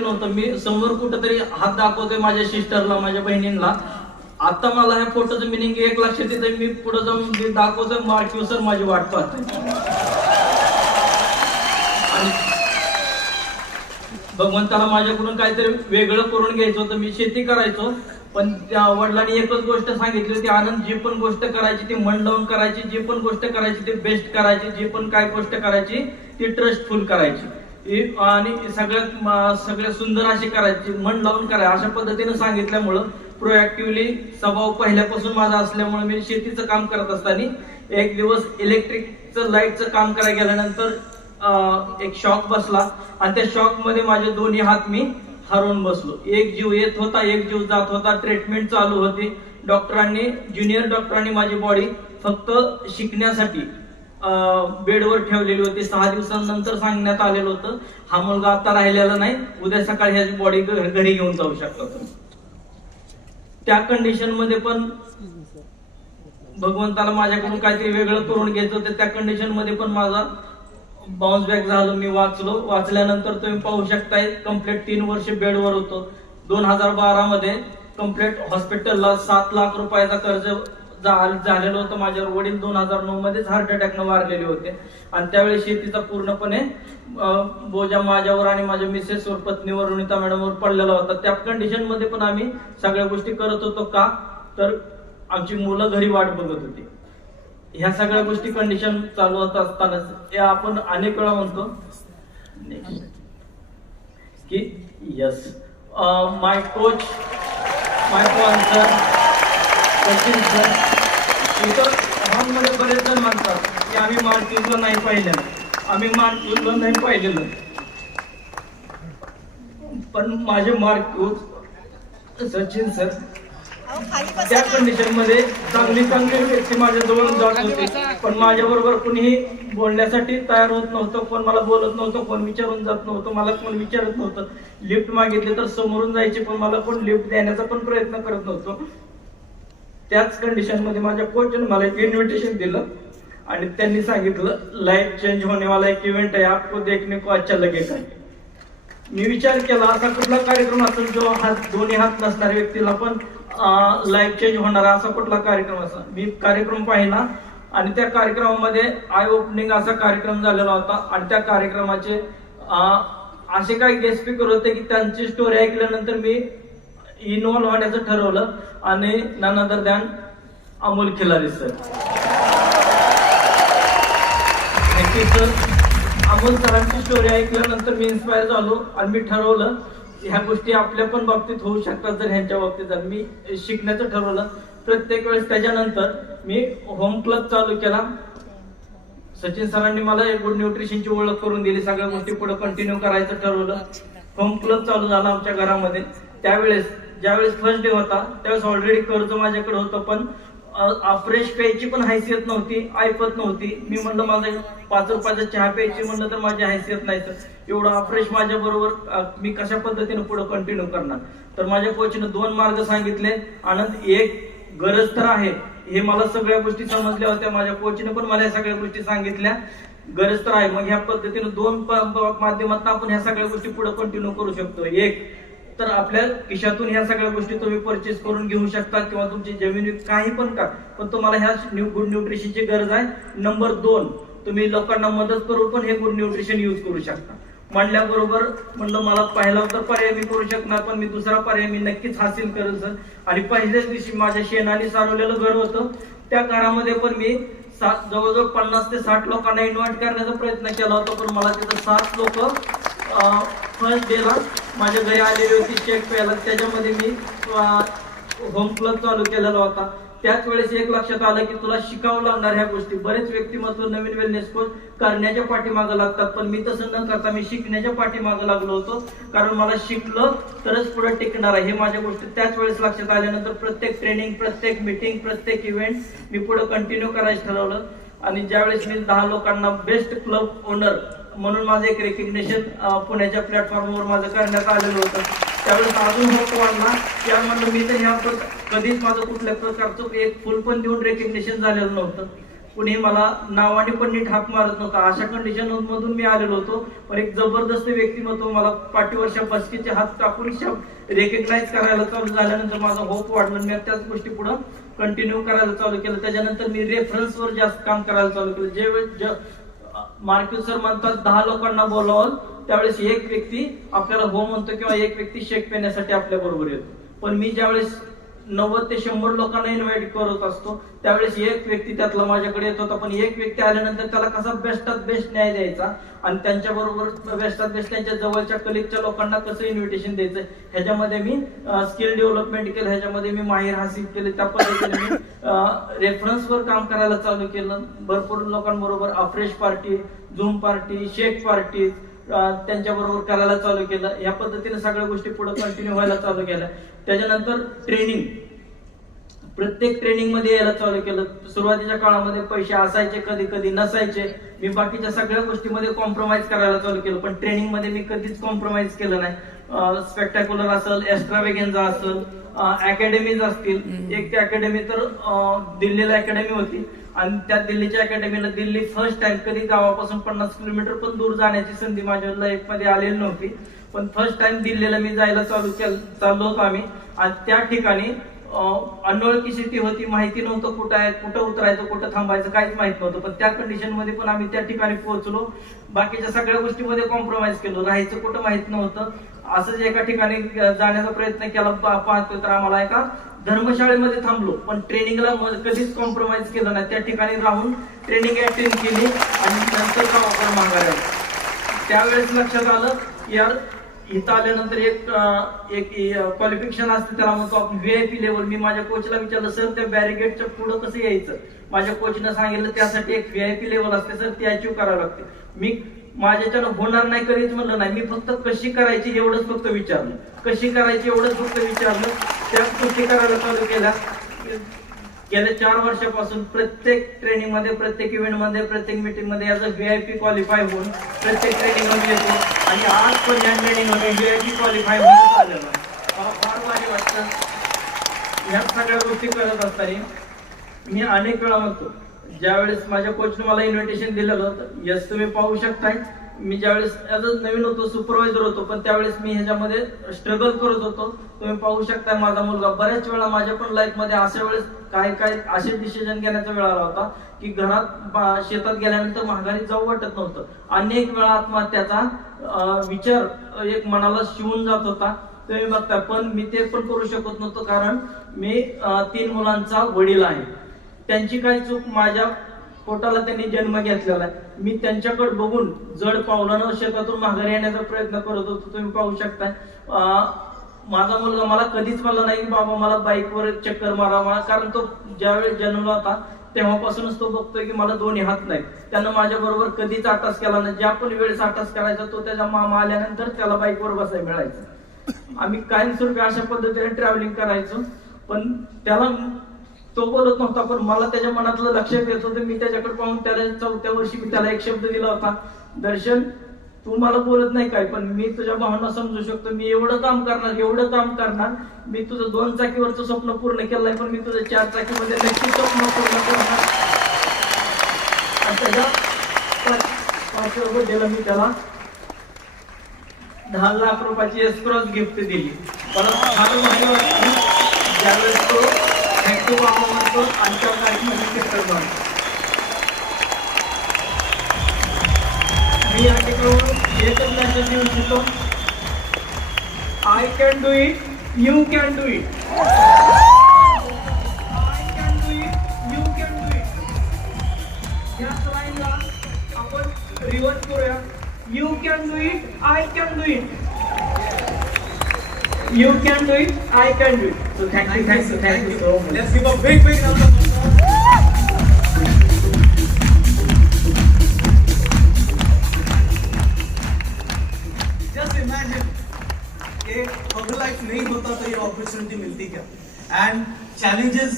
नव्हतं मी समोर कुठंतरी हात दाखवतोय माझ्या सिस्टरला माझ्या बहिणींना. आता मला ह्या फोटोचं मिनिंग एक लक्षात येतं मी पुढे जाऊन मी दाखवतोय मार्किव सर माझी वाट पाहतोय. भगवंताला माझ्याकडून काहीतरी वेगळं करून घ्यायचं होतं. मी शेती करायचो पण त्या वडिलांनी एकच गोष्ट सांगितली होती. आनंद जी पण गोष्ट करायची ती मन लावून करायची. जी पण गोष्ट करायची ती बेस्ट करायची. जी पण काय गोष्ट करायची ती ट्रस्टफुल करायची. आणि सगळ्यात सगळ्यात सुंदर अशी करायची मन लावून कराय अशा पद्धतीने सांगितल्यामुळं प्रोएक्टिव्हली स्वभाव पहिल्यापासून माझा असल्यामुळे मी शेतीचं काम करत असताना एक दिवस इलेक्ट्रिकचं लाईटचं काम करायला गेल्यानंतर एक शॉक बसला. आणि त्या शॉकमध्ये माझे दोन्ही हात मी हरवून बसलो. एक जीव येत होता एक जीव जात होता. ट्रीटमेंट चालू होती. डॉक्टरांनी ज्युनियर डॉक्टरांनी माझी बॉडी फक्त शिकण्यासाठी बेडवर ठेवलेली होती. सहा दिवसांनंतर सांगण्यात आलेलं होतं हा मुलगा आता राहिलेला नाही उद्या सकाळी ह्याची बॉडी घरी घेऊन जाऊ शकतो. त्या कंडिशनमध्ये पण भगवंताला माझ्याकडून काहीतरी वेगळं करून घ्यायचं होतं. त्या कंडिशनमध्ये पण माझा बाउन्स बॅक झालो. मी वाचलो. वाचल्यानंतर तुम्ही पाहू शकताय कंप्लीट तीन वर्ष बेडवर होतो. दोन हजार बारा मध्ये कंप्लीट हॉस्पिटलला सात लाख रुपयाचा कर्ज झालेलं होतं. माझ्यावर वडील दोन हजार नऊ मध्येच हार्ट अटॅकनं वारलेले होते. आणि त्यावेळेस शेतीचा पूर्णपणे बोजा माझ्यावर आणि माझ्या मिसेसवर पत्नीवर रुणिता मॅडमवर पडलेला होता. त्या कंडिशनमध्ये पण आम्ही सगळ्या गोष्टी करत होतो का? तर आमची मुलं घरी वाट बघत होती. ह्या सगळ्या गोष्टी कंडिशन चालू होत असतानाच. हे आपण अनेक वेळा म्हणतो. की yes my coach my sponsor Sachin sir इतर हॉलमध्ये बरेच जण म्हणतात की आम्ही मार्टिनला नाही पाहिलं आम्ही मार्टिनला नाही पाहिलेलं पण माझे मार्क सचिन सर त्या कंडिशनमध्ये चांगली चांगली व्यक्ती माझ्याजवळ जात होती पण माझ्या बरोबर कुणीही बोलण्यासाठी तयार होत नव्हतं कोण मला बोलत नव्हतं कोण विचारून जात नव्हतं मला कोण विचारत नव्हतं लिफ्ट मागितली तर समोरून जायचे पण मला कोण लिफ्ट देण्याचा पण प्रयत्न करत नव्हतो त्याच कंडिशनमध्ये माझ्या कोचनं मला एक इन्व्हिटेशन दिलं. आणि त्यांनी सांगितलं लाईफ चेंज होणेवाला एक इव्हेंट आहे आपको देखने को अच्छा लगेगा. मी विचार केला असा कुठला कार्यक्रम असेल जो हात दोन्ही हात नसणाऱ्या व्यक्तीला पण लाईफ चेंज होणारा असा कुठला कार्यक्रम असा मी कार्यक्रम पाहिला आणि त्या कार्यक्रमामध्ये आय ओपनिंग असा कार्यक्रम झालेला होता. आणि त्या कार्यक्रमाचे असे काही गेस्ट स्पीकर होते की त्यांची स्टोरी ऐकल्यानंतर मी इन्व्हॉल्व होण्याचं ठरवलं आणि नंतर ध्यान अमोल खिलारी सर. सर अमोल सरांची स्टोरी ऐकल्यानंतर मी इन्स्पायर झालो आणि मी ठरवलं ह्या गोष्टी आपल्या पण बाबतीत होऊ शकतात जर ह्यांच्या बाबतीत. झालं. मी शिकण्याचं ठरवलं. प्रत्येक वेळेस त्याच्यानंतर मी होम क्लब चालू केला. सचिन सरांनी मला गुड न्यूट्रिशनची ओळख करून दिली. सगळ्या गोष्टी पुढे कंटिन्यू करायचं ठरवलं. होम क्लब चालू झाला आमच्या घरामध्ये. त्यावेळेस ज्यावेळेस फर्स्ट डे होता त्यावेळेस ऑलरेडी कर्ज माझ्याकडे होतं पण फ्रेश प्यायची पण हैसियत नव्हती ऐपत नव्हती. मी म्हणलं माझं पाच रुपयाचा चहा प्यायची म्हणलं तर माझी हैसियत नाही तर एवढं अफ्रेश माझ्या बरोबर मी कशा पद्धतीने पुढे कंटिन्यू करणार? तर माझ्या कोचने दोन मार्ग सांगितले. आनंद एक गरज तर आहे. हे मला सगळ्या गोष्टी समजल्या होत्या. माझ्या कोचने पण मला या सगळ्या गोष्टी सांगितल्या. गरज तर आहे. मग ह्या पद्धतीने दोन माध्यमातून आपण ह्या सगळ्या गोष्टी पुढे कंटिन्यू करू शकतो. एक तर आपल्या खिशातून ह्या सगळ्या गोष्टी तुम्ही परचेस करून घेऊ शकता किंवा तुमची जमीन काही पण का पण तुम्हाला ह्या न्यू गुड न्यूट्रिशनची गरज आहे. नंबर दोन तुम्ही लोकांना मदत करून पण हे गुड न्यूट्रिशन यूज करू शकता. म्हणल्याबरोबर म्हणलं मला पहिला तर पर्याय मी करू शकणार पण मी दुसरा पर्याय मी नक्कीच हासिल करेल सर आणि पहिल्याच दिवशी माझ्या शेणाने सारवलेलं घर होतं. त्या घरामध्ये पण मी सात जवळजवळ पन्नास ते साठ लोकांना इन्व्हाइट करण्याचा प्रयत्न केला होता पण मला तिथं सात लोक फर्स्ट डेला माझ्या घरी आलेली होती चेक प्यायला. त्याच्यामध्ये मी होम क्लब चालू केलेला होता. त्याच वेळेस एक लक्षात आलं की तुला शिकावं लागणार ह्या गोष्टी. बरेच व्यक्तिमत्व नवीन वेलनेस कोच करण्याच्या पाठीमागं लागतात. पण मी तसं न करता मी शिकण्याच्या पाठीमागं लागलो होतो. कारण मला शिकलं तरच पुढे टिकणार आहे. हे माझ्या गोष्टी. त्याच वेळेस लक्षात आल्यानंतर प्रत्येक ट्रेनिंग प्रत्येक मीटिंग प्रत्येक इव्हेंट मी पुढे कंटिन्यू करायचं ठरवलं. आणि ज्यावेळेस मी दहा लोकांना बेस्ट क्लब ओनर म्हणून माझं एक रेकग्नेशन पुण्याच्या प्लॅटफॉर्मवर माझं करण्यात आलेलं होतं. त्यावेळेस अजून होप वाढला. त्या म्हणलं मी तर ह्या कधीच माझं कुठल्या प्रकारचं एक फुल पण देऊन रेकग्नेशन झालेलं नव्हतं. कुणी मला नावाने पण नीट हाक मारत नव्हता. अशा कंडिशन मधून मी आलेलो होतो. पण एक जबरदस्त व्यक्तिमत्व मला पाठीवरच्या बसकीचे हात टाकून रेकग्नाइज करायला चालू झाल्यानंतर माझा होप वाढला मी त्याच गोष्टी पुढे कंटिन्यू करायला चालू केलं. त्याच्यानंतर मी रेफरन्सवर जास्त काम करायला चालू केलं. जे मार्क्यू सर म्हणतात दहा लोकांना बोलावं त्यावेळेस एक व्यक्ती आपल्याला हो म्हणतो किंवा एक व्यक्ती शेक पेण्यासाठी आपल्या बरोबर येतो. पण मी ज्यावेळेस नव्वद ते शंभर लोकांना इन्व्हाइट करत असतो. त्यावेळेस एक व्यक्ती त्यातला माझ्याकडे येत होता पण एक व्यक्ती आल्यानंतर त्याला कसा बेस्टात बेस्ट न्याय द्यायचा आणि त्यांच्या बरोबर बेस्टात बेस्ट त्यांच्या जवळच्या कलिगच्या लोकांना कसं इन्व्हिटेशन द्यायचं ह्याच्यामध्ये मी स्किल डेव्हलपमेंट केलं ह्याच्यामध्ये मी माहीर हासिल केले. त्या पद्धतीने मी रेफरन्सवर काम करायला चालू केलं. भरपूर लोकांबरोबर afresh party zoom party shake party त्यांच्या बरोबर करायला चालू केलं. या पद्धतीने सगळ्या गोष्टी पुढे कंटिन्यू व्हायला चालू केल्या. त्याच्यानंतर ट्रेनिंग प्रत्येक ट्रेनिंगमध्ये यायला चालू केलं. सुरुवातीच्या काळामध्ये पैसे असायचे कधी कधी नसायचे. मी बाकीच्या सगळ्या गोष्टीमध्ये कॉम्प्रोमाइज करायला चालू केलं. पण ट्रेनिंगमध्ये मी कधीच कॉम्प्रोमाइज केलं नाही. स्पेक्टॅक्युलर असेल एक्स्ट्रा वेगेन्झा असेल अकॅडमीज असतील. एक अकॅडमी तर दिल्लीला अकॅडमी होती. आणि त्या दिल्लीच्या अकॅडमीला दिल्ली फर्स्ट टाइम कधी गावापासून पन्नास किलोमीटर पण दूर जाण्याची संधी माझ्या लाईफमध्ये आलेली नव्हती. पण फर्स्ट टाइम दिल्लीला मी जायला चालू चाललो होतो आम्ही. आणि त्या ठिकाणी अनोळखी शेती होती माहिती नव्हतं कुठं आहे कुठं उतरायचं कुठं थांबायचं काहीच माहीत नव्हतं. पण त्या कंडिशनमध्ये पण आम्ही त्या ठिकाणी पोहोचलो. बाकीच्या सगळ्या गोष्टीमध्ये कॉम्प्रोमाइज केलो. राहायचं कुठं माहीत नव्हतं. असंच एका ठिकाणी जाण्याचा प्रयत्न केला. पा- पाहतो तर आम्हाला एका धर्मशाळेमध्ये थांबलो पण ट्रेनिंगला कधीच कॉम्प्रोमाइज केलं नाही. त्या ठिकाणी राहून ट्रेनिंग अटेंड केली आणि नंतर गावाकडे मागायला त्यावेळेस लक्षात आलं की यार इथं आल्यानंतर एक एक क्वालिफिकेशन असते त्याला म्हणतो आपण व्हीआयपी लेवल मी माझ्या कोचला विचारलं सर त्या बॅरिगेटच्या पुढं कसं यायचं? माझ्या कोचनं सांगितलं त्यासाठी एक व्हीआयपी लेवल असते सर ती अचीव करावं लागते. मी माझ्याच्यानं होणार नाही कधीच म्हणलं नाही. मी फक्त कशी करायची एवढंच फक्त विचारलं. कशी करायची एवढंच फक्त विचारलं. त्याच गोष्टी करायला चालू केल्या. गेल्या चार वर्षापासून प्रत्येक ट्रेनिंगमध्ये प्रत्येक इव्हेंटमध्ये प्रत्येक मीटिंगमध्ये याचा व्हीआयपी क्वालिफाय होऊन प्रत्येक ट्रेनिंगमध्ये येतो. आणि आज पण या ट्रेनिंगमध्ये व्हीआयपी क्वालिफाय होऊन आलेलो आहे. मला फार भारी वाटतं. ह्या सगळ्या गोष्टी करत असताना मी अनेक वेळा म्हणतो ज्यावेळेस माझ्या कोचने मला इन्व्हिटेशन दिलेलं होतं यस तुम्ही पाहू शकताय. मी ज्यावेळेस ॲज अ नवीन होतो सुपरवायझर होतो पण त्यावेळेस मी ह्याच्यामध्ये स्ट्रगल करत होतो. तुम्ही पाहू शकता माझा मुलगा बऱ्याच वेळा माझ्या पण लाईफमध्ये अशा वेळेस काय काय असे डिसिजन घेण्याचा वेळ आला होता की घरात शेतात गेल्यानंतर महागारी जाऊ वाटत नव्हतं. अनेक वेळा आत्महत्याचा विचार एक मनाला शिवून जात होता. तुम्ही बघता पण मी ते पण करू शकत नव्हतो कारण मी तीन मुलांचा वडील आहे. त्यांची काही चूक माझ्या पोटाला त्यांनी जन्म घेतलेला आहे. मी त्यांच्याकडे बघून जड पावलानं शेतातून माघारी येण्याचा प्रयत्न करत होतो तुम्ही पाहू शकताय. माझा मुलगा मला कधीच म्हणला नाही बाबा मला बाईकवर चक्कर मारा मला कारण तो ज्यावेळेस जन्मला होता तेव्हापासूनच तो बघतोय की मला दोन्ही हात नाही त्यानं माझ्या बरोबर कधीच अटास केला नाही. ज्या पण वेळेस आटास करायचा तो त्याच्या मामा आल्यानंतर त्याला बाईकवर बसायला मिळायचं. आम्ही कायमस्वरूपी अशा पद्धतीने ट्रॅव्हलिंग करायचो. पण त्याला तो बोलत नव्हता पण मला त्याच्या मनातलं लक्षात येत होतं. मी त्याच्याकडे पाहून त्याला चौथ्या वर्षी मी त्याला एक शब्द दिला होता दर्शन तू मला बोलत नाही काय पण मी तुझ्या भावना समजू शकतो. मी एवढं काम करणार एवढं काम करणार. मी तुझं दोन चाकीवरचं स्वप्न पूर्ण केलं आहे पण मी तुझं चार चाकीमध्ये नक्की स्वप्न पूर्ण करणार. आणि मी त्याला दहा लाख रुपयाची एस्क्रॉस गिफ्ट दिली. परत ज्यावेळेस तो थँक्यू बाबा म्हणतो आमच्या लाईफमध्ये चक्कर मी या ठिकाणी एकच मेसेज देऊ इच्छितो I can do it you can do it I can do it you can do it आपण रिवर्स करूया. You can do it I can do it You can do it I can do it so thank you thank you thank you so much Let's give a big, big round of applause. Just imagine कि अगर life नहीं होता तो ये opportunity मिलती क्या end challenges